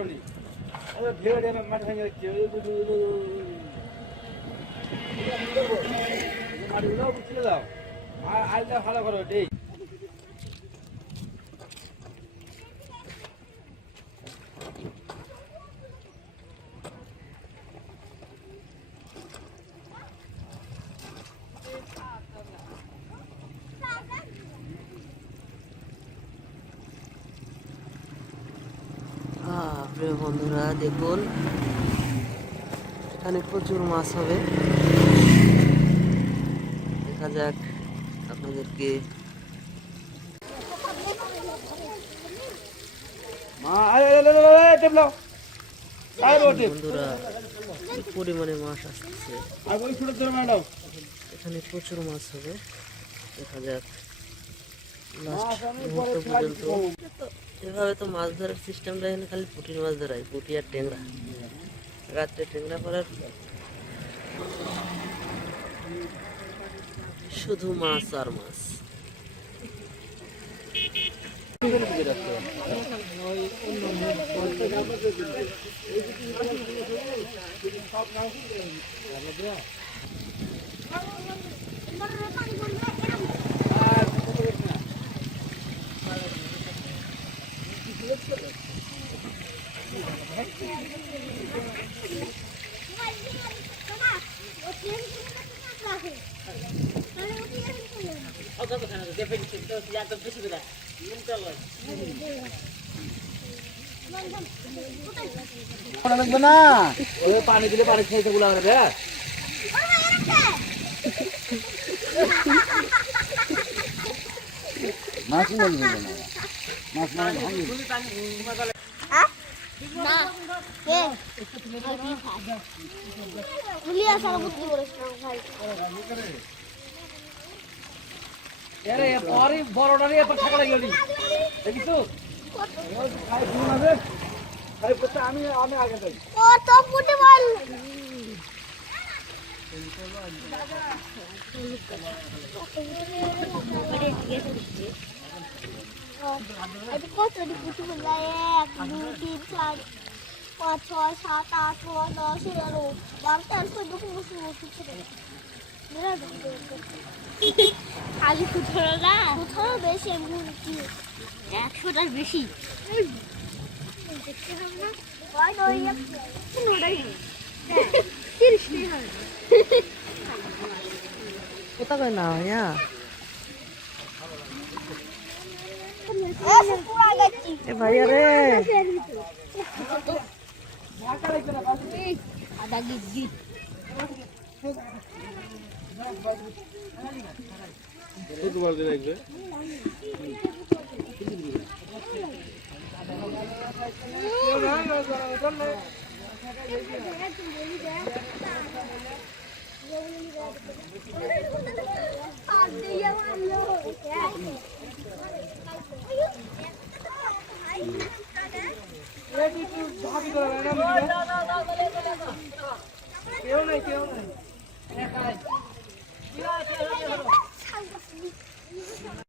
করনি ভেবে মাটি ভেঙে যাচ্ছে মাটিগুলো ছেড়ে দাও আর আইটা ভালো করো ডে প্রিয় বন্ধুরা দেখুন এখানে প্রচুর মাছ হবে দেখা যাক আপনাদেরকে বন্ধুরা কি পরিমাণে মাছ আসতেছে এখানে প্রচুর মাছ হবে দেখা যাক লাস্ট মুহূর্ত পর্যন্ত এভাবে তো মাছ ধরার সিস্টেমটা এখানে খালি পুঁটির মাছ ধরাই পুঁটি আর ট্যাংরা রাত্রে ট্যাংরা করার শুধু মাছ আর মাছ না পানি দিলে পানি খেয়েছে গুলো আমরা মাছ বলবো না মাছ মানে বড়টারে থাকা লাগলো দেখিস আমি আগে যাই কত পুঁটি বললা 1 2 3 4 5 6 7 8 9 10 11 12 13 খালি 18 না 18 বেশি মুরগি 100টার বেশি দেখতে হবে না কয় নয় কোনটাই 30 টাকা কোথা করে না ভাইয়া এ ভাইয়া রে আদা গিগি কেউ নাই